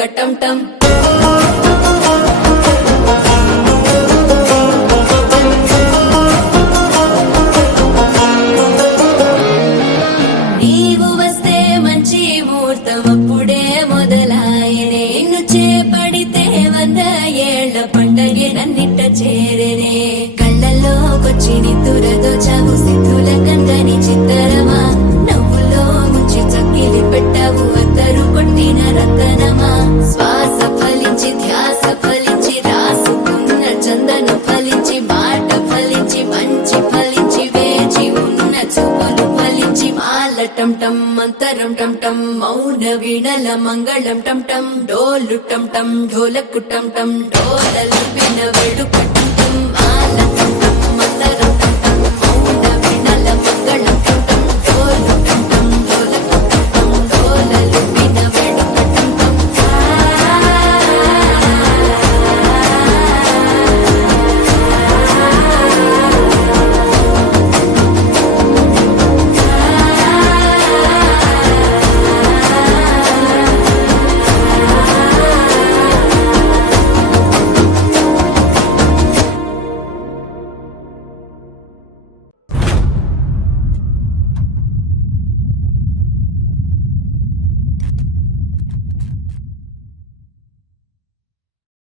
వేడుక టం టం నీవు వస్తే మంచి ముహూర్తం అప్పుడే మొదలాయనే నిన్ను చేపడితే 100 ఏళ్ల పండగే నన్నిట్ట చేరేనే కళ్ళల్లోకొచ్చి నిద్దురదోచావు సిద్ధుల కందని చిత్తరమా నవ్వులో ముంచి చక్కిలి పెట్టావు అద్దరు కొట్టిన రతనమా శ్వాస ఫలించి ధ్యాస ఫలించి రాసుకున్న చందన ఫలించి మాట ఫలించి మంచి ఫలించి వేచి ఉన్న చూపులు ఫలించి మాల టం టం మంతరం టం టం మౌన వీణల మంగళం టం టం డోలు టం టం ఢోలకు టం టం డోలలిపిన వేడుక